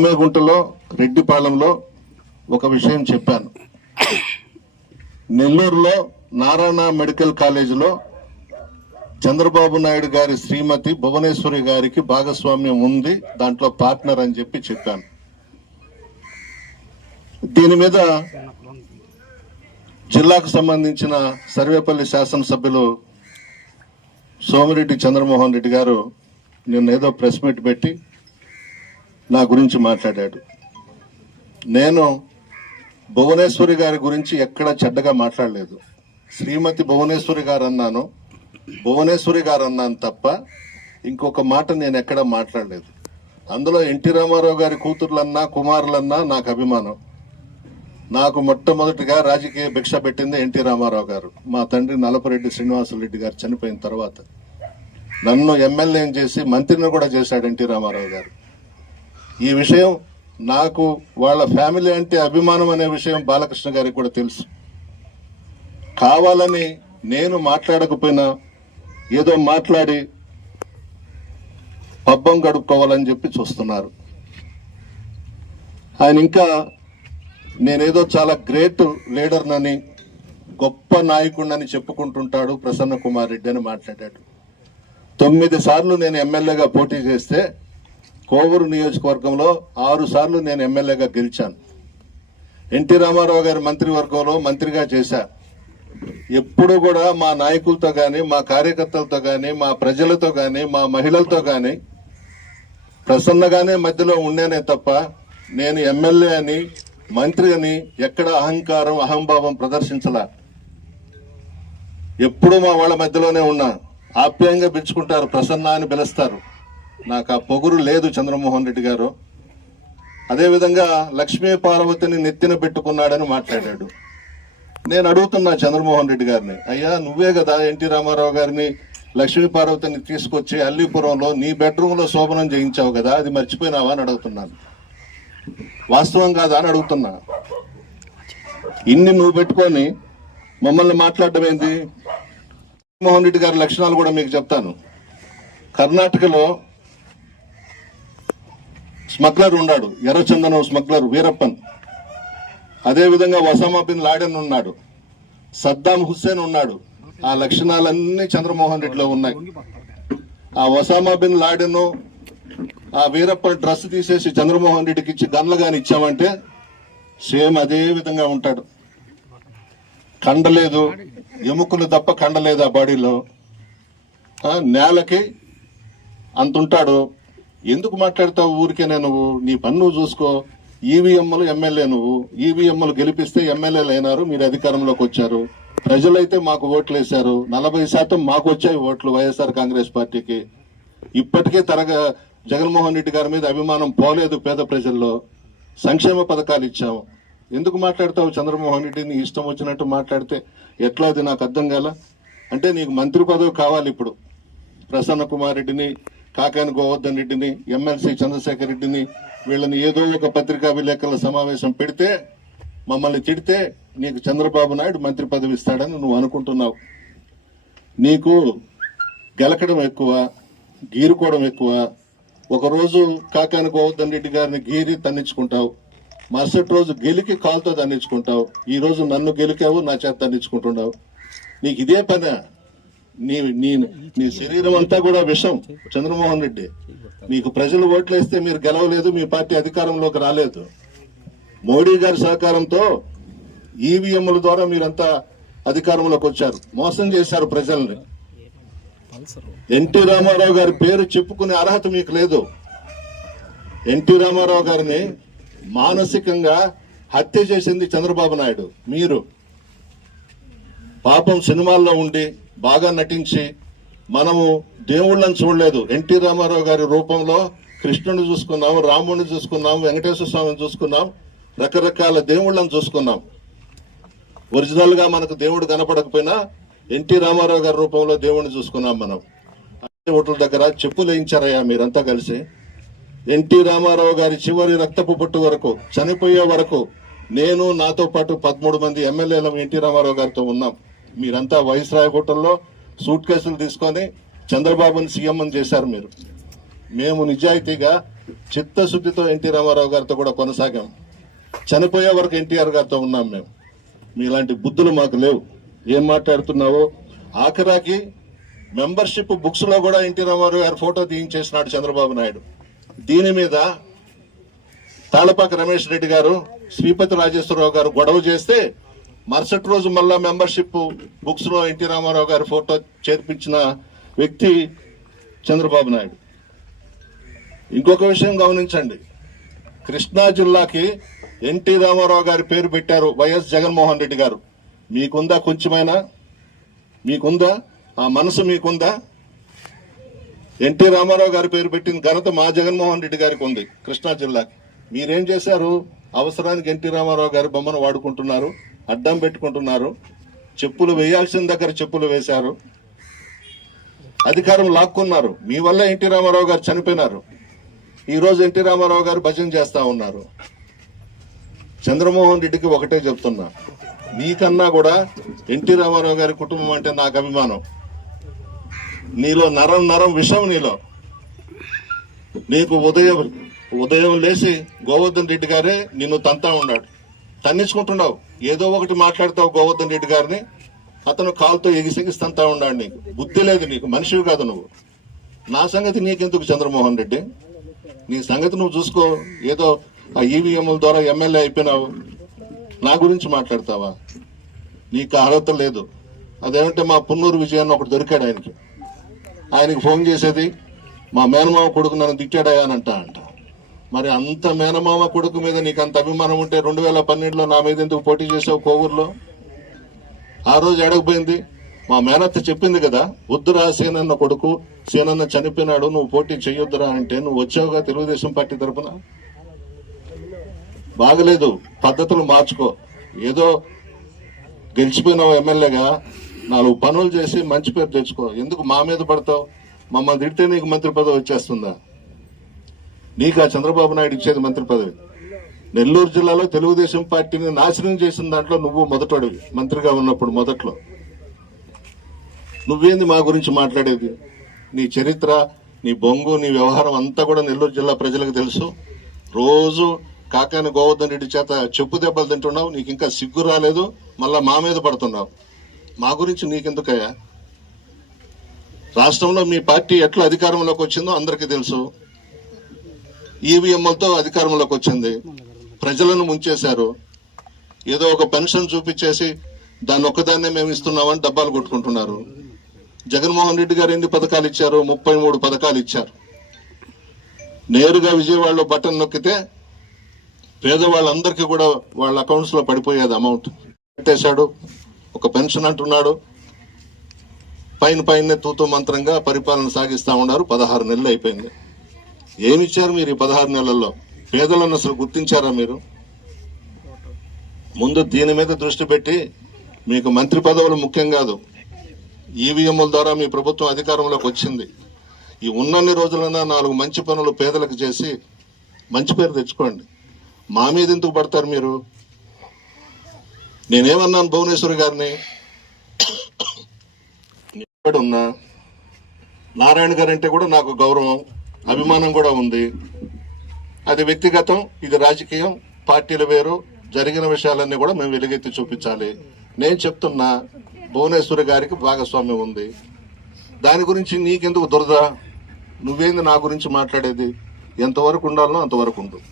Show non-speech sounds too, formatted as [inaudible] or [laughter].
రామేగుంటలో రెడ్డిపాలెంలో ఒక విషయం చెప్పాను. నెల్లూరులో నారాయణ మెడికల్ కాలేజీలో చంద్రబాబు నాయుడు గారి శ్రీమతి భువనేశ్వరి గారికి భాగస్వామ్యం ఉంది దాంట్లో పార్ట్నర్ అని చెప్పి చెప్పాను. దీని మీద జిల్లాకు సంబంధించిన సర్వేపల్లి శాసనసభ్యులు సోమిరెడ్డి చంద్రమోహన్ రెడ్డి గారు నిన్న ఏదో ప్రెస్ మీట్ పెట్టి నా గురించి మాట్లాడాడు. నేను భువనేశ్వరి గారి గురించి ఎక్కడ చెడ్డగా మాట్లాడలేదు. శ్రీమతి భువనేశ్వరి గారు అన్నాను భువనేశ్వరి గారు అన్నాను తప్ప ఇంకొక మాట నేను ఎక్కడ మాట్లాడలేదు. అందులో ఎన్టీ రామారావు గారి కూతుర్లన్నా కుమారులన్నా నాకు అభిమానం. నాకు మొట్టమొదటిగా రాజకీయ భిక్ష పెట్టింది ఎన్టీ రామారావు గారు. మా తండ్రి నలపరెడ్డి శ్రీనివాసరెడ్డి గారు చనిపోయిన తర్వాత. నన్ను ఎమ్మెల్యేని చేసి మంత్రిని కూడా చేశాడు ఎన్టీ రామారావు గారు. ఈ విషయం నాకు వాళ్ళ ఫ్యామిలీ అంటే అభిమానం అనే విషయం బాలకృష్ణ గారికి కూడా తెలుసు. కావాలని నేను మాట్లాడకపోయినా ఏదో మాట్లాడి పబ్బం గడుపుకోవాలని చెప్పి చూస్తున్నారు. ఆయన ఇంకా నేనేదో చాలా గ్రేట్ లీడర్నని గొప్ప నాయకుడినని చెప్పుకుంటుంటాడు ప్రసన్న కుమార్ రెడ్డి అని మాట్లాడాడు. తొమ్మిది సార్లు నేను ఎమ్మెల్యేగా పోటీ చేస్తే కోవూరు నియోజకవర్గంలో ఆరు సార్లు నేను ఎమ్మెల్యేగా గెలిచాను. ఎన్టీ రామారావు గారి మంత్రివర్గంలో మంత్రిగా చేశా. ఎప్పుడు కూడా మా నాయకులతో కానీ మా కార్యకర్తలతో కానీ మా ప్రజలతో కానీ మా మహిళలతో కానీ ప్రసన్నగానే మధ్యలో ఉండేనే తప్ప నేను ఎమ్మెల్యే అని మంత్రి అని ఎక్కడ అహంకారం అహంభావం ప్రదర్శించలా. ఎప్పుడు మా వాళ్ళ మధ్యలోనే ఉన్నా. ఆప్యాయంగా పిలుచుకుంటారు ప్రసన్న అని పిలుస్తారు. నాకు ఆ పొగురు లేదు చంద్రమోహన్ రెడ్డి గారు. అదేవిధంగా లక్ష్మీ పార్వతిని నెత్తిన పెట్టుకున్నాడని మాట్లాడాడు. నేను అడుగుతున్నా చంద్రమోహన్ రెడ్డి గారిని అయ్యా నువ్వే కదా ఎన్టీ రామారావు గారిని లక్ష్మీ పార్వతిని తీసుకొచ్చి అల్లీపురంలో నీ బెడ్రూమ్లో శోభనం చేయించావు కదా అది మర్చిపోయినావా? అని అడుగుతున్నాను. వాస్తవం కాదా అని అడుగుతున్నా. ఇన్ని నువ్వు పెట్టుకొని మమ్మల్ని మాట్లాడడం ఏంది? మోహన్ రెడ్డి గారి లక్షణాలు కూడా మీకు చెప్తాను. కర్ణాటకలో స్మగ్లర్ ఉన్నాడు ఎర్రచందనం స్మగ్లర్ వీరప్పన్. అదే విధంగా ఒసామా బిన్ లాడెన్ ఉన్నాడు సద్దాం హుస్సేన్ ఉన్నాడు. ఆ లక్షణాలన్నీ చంద్రమోహన్ రెడ్డిలో ఉన్నాయి. ఆ ఒసామా బిన్ లాడెన్ ఆ వీరప్పన్ డ్రెస్ తీసేసి చంద్రమోహన్ రెడ్డికి ఇచ్చి గన్లు కానీ ఇచ్చామంటే సేమ్ అదే విధంగా ఉంటాడు. కండలేదు ఎముకలు తప్ప కండలేదు ఆ బాడీలో. నేలకి అంతుంటాడు ఎందుకు మాట్లాడతావు ఊరికేనే నువ్వు? నీ పని నువ్వు చూసుకో. ఈవీఎంలు ఎమ్మెల్యే నువ్వు. ఈవీఎంలు గెలిపిస్తే ఎమ్మెల్యేలు అయినారు మీరు అధికారంలోకి వచ్చారు. ప్రజలైతే మాకు ఓట్లు వేశారు. నలభై శాతం మాకు వచ్చాయి ఓట్లు వైఎస్ఆర్ కాంగ్రెస్ పార్టీకి. ఇప్పటికే తరగ జగన్మోహన్ రెడ్డి గారి మీద అభిమానం పోలేదు పేద ప్రజల్లో. సంక్షేమ పథకాలు ఇచ్చాము ఎందుకు మాట్లాడతావు చంద్రమోహన్ రెడ్డిని? ఇష్టం వచ్చినట్టు మాట్లాడితే ఎట్లా అది నాకు అర్థం కాల? అంటే నీకు మంత్రి పదవి కావాలి ఇప్పుడు. ప్రసన్న కుమార్ రెడ్డిని కాకాని గోవర్ధన్ రెడ్డిని ఎమ్మెల్సీ చంద్రశేఖర్ రెడ్డిని వీళ్ళని ఏదో ఒక పత్రికా విలేకరుల సమావేశం పెడితే మమ్మల్ని తిడితే నీకు చంద్రబాబు నాయుడు మంత్రి పదవి ఇస్తాడని నువ్వు అనుకుంటున్నావు. నీకు గెలకడం ఎక్కువ గీరుకోవడం ఎక్కువ. ఒకరోజు కాకాని గోవర్ధన్ రెడ్డి గారిని గీరి తన్నించుకుంటావు మరుసటి రోజు గెలికి కాలుతో తన్నించుకుంటావు ఈరోజు నన్ను గెలికావు నా చేత తన్నించుకుంటున్నావు నీకు ఇదే పని నీ నీ నీ శరీరం అంతా కూడా విషం చంద్రమోహన్ రెడ్డి. మీకు ప్రజలు ఓట్లు వేస్తే మీరు గెలవలేదు మీ పార్టీ అధికారంలోకి రాలేదు. మోడీ గారి సహకారంతో ఈవీఎంల ద్వారా మీరంతా అధికారంలోకి వచ్చారు. మోసం చేశారు ప్రజల్ని. ఎన్టీ రామారావు గారి పేరు చెప్పుకునే అర్హత మీకు లేదు. ఎన్టీ రామారావు గారిని మానసికంగా హత్య చేసింది చంద్రబాబు నాయుడు. మీరు. పాపం సినిమాల్లో ఉండి బాగా నటించి మనము దేవుళ్ళని చూడలేదు. ఎన్టీ రామారావు గారి రూపంలో కృష్ణుని చూసుకున్నాం రాముడిని చూసుకున్నాం వెంకటేశ్వర స్వామిని చూసుకున్నాం రకరకాల దేవుళ్ళని చూసుకున్నాం. ఒరిజినల్గా మనకు దేవుడు కనపడకపోయినా ఎన్టీ రామారావు గారి రూపంలో దేవుడిని చూసుకున్నాం మనం. అదే ఓట్ల దగ్గర చెప్పులు వేయించారయ్యా మీరంతా కలిసి. ఎన్టీ రామారావు గారి చివరి రక్తపు పుట్టు వరకు చనిపోయే వరకు నేను నాతో పాటు పదమూడు మంది ఎమ్మెల్యేలు ఎన్టీ రామారావు గారితో ఉన్నాం. మీరంతా వైస్రాయగుట్టంలో సూట్ కేసులు తీసుకొని చంద్రబాబుని సీఎం అని చేశారు మీరు. మేము నిజాయితీగా చిత్తశుద్ధితో ఎన్టీ రామారావు గారితో కూడా కొనసాగాం. చనిపోయే వరకు ఎన్టీఆర్ గారితో ఉన్నాం మేము. మీలాంటి బుద్ధులు మాకు లేవు. ఏం మాట్లాడుతున్నావో? ఆఖరాకి మెంబర్షిప్ బుక్స్లో కూడా ఎన్టీ రామారావు గారి ఫోటో తీయించేసినాడు చంద్రబాబు నాయుడు. దీని మీద తాళపాక రమేష్ రెడ్డి గారు శ్రీపతి రాజేశ్వరరావు గారు గొడవ చేస్తే మరుసటి రోజు మళ్ళా మెంబర్షిప్ బుక్స్లో ఎన్టీ రామారావు గారి ఫోటో చేర్పించిన వ్యక్తి చంద్రబాబు నాయుడు. ఇంకొక విషయం గమనించండి. కృష్ణా జిల్లాకి ఎన్టీ రామారావు గారి పేరు పెట్టారు వైఎస్ జగన్మోహన్ రెడ్డి గారు. మీకుందా కొంచెమైనా? మీకుందా? ఆ మనసు మీకుందా? ఎన్టీ రామారావు గారి పేరు పెట్టిన ఘనత మా జగన్మోహన్ రెడ్డి గారికి ఉంది కృష్ణా జిల్లాకి. మీరేం చేశారు? అవసరానికి ఎన్టీ రామారావు గారి బొమ్మను వాడుకుంటున్నారు. అడ్డం పెట్టుకుంటున్నారు. చెప్పులు వేయాల్సిన దగ్గర చెప్పులు వేశారు. అధికారం లాక్కున్నారు. మీ వల్ల ఎన్టీ రామారావు గారు చనిపోయినారు. ఈరోజు ఎన్టీ రామారావు గారు భజన చేస్తా ఉన్నారు. చంద్రమోహన్ రెడ్డికి ఒకటే చెప్తున్నా. నీకన్నా కూడా ఎన్టీ రామారావు గారి కుటుంబం అంటే నాకు అభిమానం. నీలో నరం నరం విషం నీలో. నీకు ఉదయం ఉదయం లేచి గోవర్ధన్ రెడ్డి గారే నిన్ను తంతా ఉన్నాడు. తన్నించుకుంటున్నావు. ఏదో ఒకటి మాట్లాడతావు గోవర్ధన్ రెడ్డి గారిని. అతను కాలుతో ఎగిసెగిస్తంతా ఉన్నాడు నీకు. బుద్ధి లేదు నీకు. మనిషివి కాదు నువ్వు. నా సంగతి నీకెందుకు చంద్రమోహన్ రెడ్డి? నీ సంగతి నువ్వు చూసుకో. ఏదో ఆ ఈవీఎంల ద్వారా ఎమ్మెల్యే అయిపోయినావు. నా గురించి మాట్లాడతావా? నీకు అర్హత లేదు. అదేమంటే మా పున్నూరు విజయాన్ని ఒకటి దొరికాడు ఆయనకి. ఆయనకి ఫోన్ చేసేది మా మేనమావ కొడుకు నన్ను తిట్టాడయా అని అంట అంట. మరి అంత మేనమామ కొడుకు మీద నీకు అంత అభిమానం ఉంటే రెండు వేల పన్నెండులో నా మీద ఎందుకు పోటీ చేసావు కోవూరులో? ఆ రోజు అడగపోయింది మా మేనత్త చెప్పింది కదా వద్దురా సేనన్న కొడుకు సేనన్న చనిపోయినాడు నువ్వు పోటీ చేయొద్దురా అంటే నువ్వు వచ్చావుగా తెలుగుదేశం పార్టీ తరపున? బాగలేదు పద్ధతులు మార్చుకో. ఏదో గెలిచిపోయినావు ఎమ్మెల్యేగా నాలుగు పనులు చేసి మంచి పేరు తెచ్చుకో. ఎందుకు మా మీద పడతావు? మమ్మల్ని తిడితే నీకు మంత్రి పదవి వచ్చేస్తుందా? నీకు ఆ చంద్రబాబు నాయుడు ఇచ్చేది మంత్రి పదవి. నెల్లూరు జిల్లాలో తెలుగుదేశం పార్టీని నాశనం చేసిన దాంట్లో నువ్వు మొదటడివి మంత్రిగా ఉన్నప్పుడు మొదట్లో. నువ్వేంది మా గురించి మాట్లాడేది? నీ చరిత్ర నీ బొంగు నీ వ్యవహారం అంతా కూడా నెల్లూరు జిల్లా ప్రజలకు తెలుసు. రోజు కాకాని గోవర్ధన్ రెడ్డి చేత చెప్పు దెబ్బలు తింటున్నావు నీకు ఇంకా సిగ్గు రాలేదు మళ్ళా మా మీద పడుతున్నావు. మా గురించి నీకెందుకయ్యా? రాష్ట్రంలో మీ పార్టీ ఎట్లా అధికారంలోకి వచ్చిందో అందరికీ తెలుసు. ఈవీఎంలతో అధికారంలోకి వచ్చింది. ప్రజలను ముంచేశారు. ఏదో ఒక పెన్షన్ చూపించేసి దాన్ని ఒక్కదాన్నే మేము ఇస్తున్నామని డబ్బాలు కొట్టుకుంటున్నారు. జగన్మోహన్ రెడ్డి గారు ఎన్ని పథకాలు ఇచ్చారు? ముప్పై మూడు పథకాలు ఇచ్చారు. నేరుగా విజయవాడలో బటన్ నొక్కితే పేదవాళ్ళందరికీ కూడా వాళ్ళ అకౌంట్స్లో పడిపోయేది అమౌంట్. పెట్టేశాడు. ఒక పెన్షన్ అంటున్నాడు. పైన పైన తూతూ మంత్రంగా పరిపాలన సాగిస్తా ఉన్నారు. పదహారు నెలలు అయిపోయింది. ఏమిచ్చారు మీరు ఈ పదహారు నెలల్లో? పేదలను అసలు గుర్తించారా మీరు? ముందు దీని మీద దృష్టి పెట్టి మీకు మంత్రి పదవులు ముఖ్యం కాదు. ఈవీఎంల ద్వారా మీ ప్రభుత్వం అధికారంలోకి వచ్చింది. ఈ ఉన్నన్ని రోజులైనా నాలుగు మంచి పనులు పేదలకు చేసి మంచి పేరు తెచ్చుకోండి. మా మీద ఎందుకు పడతారు మీరు? నేనేమన్నాను భువనేశ్వరి గారిని? [coughs] ఉన్నా. నారాయణ గారు అంటే కూడా నాకు గౌరవం. అభిమానం కూడా ఉంది. అది వ్యక్తిగతం ఇది రాజకీయం పార్టీలు వేరు జరిగిన విషయాలన్నీ కూడా మేము వెలుగెత్తి చూపించాలి. నేను చెప్తున్నా భువనేశ్వరి గారికి భాగస్వామ్యం ఉంది. దాని గురించి నీకెందుకు దురద? నువ్వేంది నా గురించి మాట్లాడేది? ఎంతవరకు ఉండాలనో అంతవరకు ఉండు.